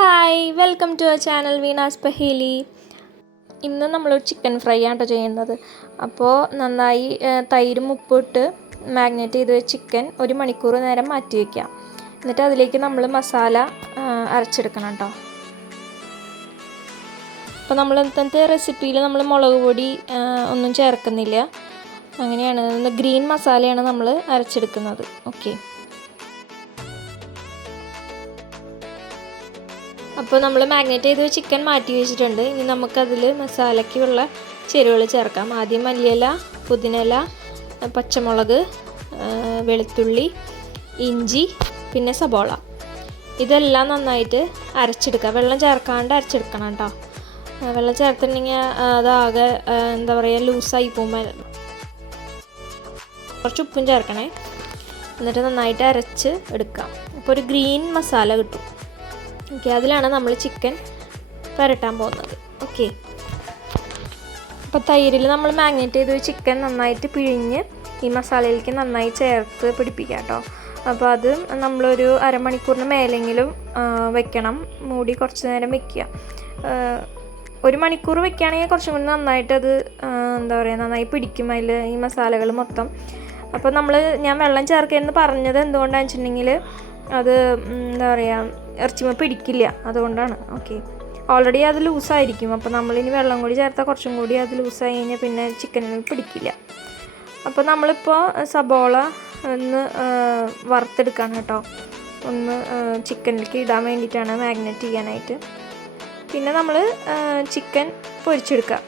Hi welcome to our channel Veena's Paheli. ഇന്ന് നമ്മളൊരു chicken fry ആണ് ചെയ്യുന്നത്. അപ്പോൾ നന്നായി തൈരും ഉപ്പിട്ട് മാഗ്നേറ്റ് ചെയ്ത് ചിക്കൻ 1 മണിക്കൂർ നേരം മാറ്റി വയ്ക്കാം. എന്നിട്ട് അതിലേക്ക് നമ്മൾ മസാല അരച്ചെടുക്കണം കേട്ടോ. അപ്പോൾ നമ്മൾ ഇന്നത്തെ റെസിപ്പിയിൽ നമ്മൾ മുളക് പൊടി ഒന്നും ചേർക്കുന്നില്ല. അങ്ങനെയാണ്, ഗ്രീൻ മസാലയാണ് നമ്മൾ അരച്ചെടുക്കുന്നത്. ഓക്കെ, അപ്പോൾ നമ്മൾ മാഗ്നേറ്റ് ചെയ്ത് ചിക്കൻ മാറ്റി വെച്ചിട്ടുണ്ട്. ഇനി നമുക്കതിൽ മസാലയ്ക്കുള്ള ചേരുവകൾ ചേർക്കാം. ആദ്യം മല്ലിയില, പുതിനയില, പച്ചമുളക്, വെളുത്തുള്ളി, ഇഞ്ചി, പിന്നെ സബോള. ഇതെല്ലാം നന്നായിട്ട് അരച്ചെടുക്കുക. വെള്ളം ചേർക്കാണ്ട് അരച്ചെടുക്കണം കേട്ടോ. വെള്ളം ചേർത്തിട്ടുണ്ടെങ്കിൽ അതാകെ എന്താ പറയുക, ലൂസായി പോകുമ്പോൾ കുറച്ച് ഉപ്പും ചേർക്കണേ. എന്നിട്ട് നന്നായിട്ട് അരച്ച് എടുക്കാം. അപ്പോൾ ഒരു ഗ്രീൻ മസാല കിട്ടും. ഓക്കെ, അതിലാണ് നമ്മൾ ചിക്കൻ പുരട്ടാൻ പോകുന്നത്. ഓക്കെ, അപ്പോൾ തൈരിൽ നമ്മൾ മാഗ്നേറ്റ് ചെയ്ത് ചിക്കൻ നന്നായിട്ട് പിഴിഞ്ഞ് ഈ മസാലയിലേക്ക് നന്നായി ചേർത്ത് പിടിപ്പിക്കുക കേട്ടോ. അപ്പോൾ അത് നമ്മളൊരു അരമണിക്കൂറിന് മേലെങ്കിലും വെക്കണം. മൂടി കുറച്ച് നേരം വെക്കുക. 1 മണിക്കൂർ വെക്കുകയാണെങ്കിൽ കുറച്ചും കൂടി നന്നായിട്ട് അത് എന്താ പറയുക, നന്നായി പിടിക്കും അതിൽ ഈ മസാലകൾ മൊത്തം. അപ്പോൾ ഞാൻ വെള്ളം ചേർക്കണമെന്ന് പറഞ്ഞത് എന്തുകൊണ്ടാണെന്ന് വെച്ചിട്ടുണ്ടെങ്കിൽ അത് എന്താ പറയുക, ഇറച്ചിമ പിടിക്കില്ല, അതുകൊണ്ടാണ്. ഓക്കെ, ഓൾറെഡി അത് ലൂസായിരിക്കും. അപ്പോൾ നമ്മളിനി വെള്ളം കൂടി ചേർത്താൽ കുറച്ചും കൂടി അത് ലൂസായി കഴിഞ്ഞാൽ പിന്നെ ചിക്കനിന് പിടിക്കില്ല. അപ്പോൾ നമ്മളിപ്പോൾ സബോള ഒന്ന് വറുത്തെടുക്കണം കേട്ടോ. ഒന്ന് ചിക്കനിലേക്ക് ഇടാൻ വേണ്ടിയിട്ടാണ്, മാഗ്നേറ്റ് ചെയ്യാനായിട്ട്. പിന്നെ നമ്മൾ ചിക്കൻ പൊരിച്ചെടുക്കുക.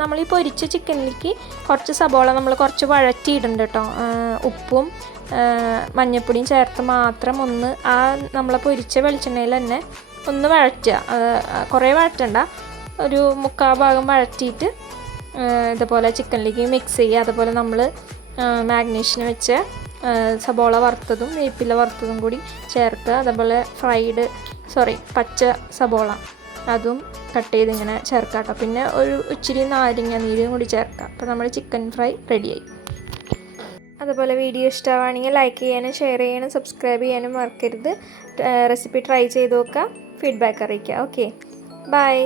നമ്മൾ ഈ പൊരിച്ച ചിക്കനിലേക്ക് കുറച്ച് സബോള നമ്മൾ കുറച്ച് വഴറ്റിയിടുന്നുണ്ട് കേട്ടോ. ഉപ്പും മഞ്ഞൾപ്പൊടിയും ചേർത്ത് മാത്രം ഒന്ന് നമ്മളെ പൊരിച്ച വെളിച്ചെണ്ണയിൽ തന്നെ ഒന്ന് വഴറ്റുക. കുറേ വഴറ്റണ്ട, ഒരു 3/4 ഭാഗം വഴറ്റിയിട്ട് ഇതുപോലെ ചിക്കനിലേക്ക് മിക്സ് ചെയ്യുക. അതുപോലെ നമ്മൾ മാഗ്നേഷന് വെച്ച സബോള വറുത്തതും വേപ്പില വറുത്തതും കൂടി ചേർക്കുക. അതുപോലെ പച്ച സബോള അതും കട്ട് ചെയ്ത് ഇങ്ങനെ ചേർക്കാം കേട്ടോ. പിന്നെ ഒരു ഇച്ചിരി നാരങ്ങ നീരും കൂടി ചേർക്കാം. അപ്പോൾ നമ്മുടെ ചിക്കൻ ഫ്രൈ റെഡിയായി. അതുപോലെ വീഡിയോ ഇഷ്ടമാണെങ്കിൽ ലൈക്ക് ചെയ്യാനും ഷെയർ ചെയ്യാനും സബ്സ്ക്രൈബ് ചെയ്യാനും മറക്കരുത്. റെസിപ്പി ട്രൈ ചെയ്ത് നോക്കുക, ഫീഡ്ബാക്ക് അറിയിക്കുക. Okay, by.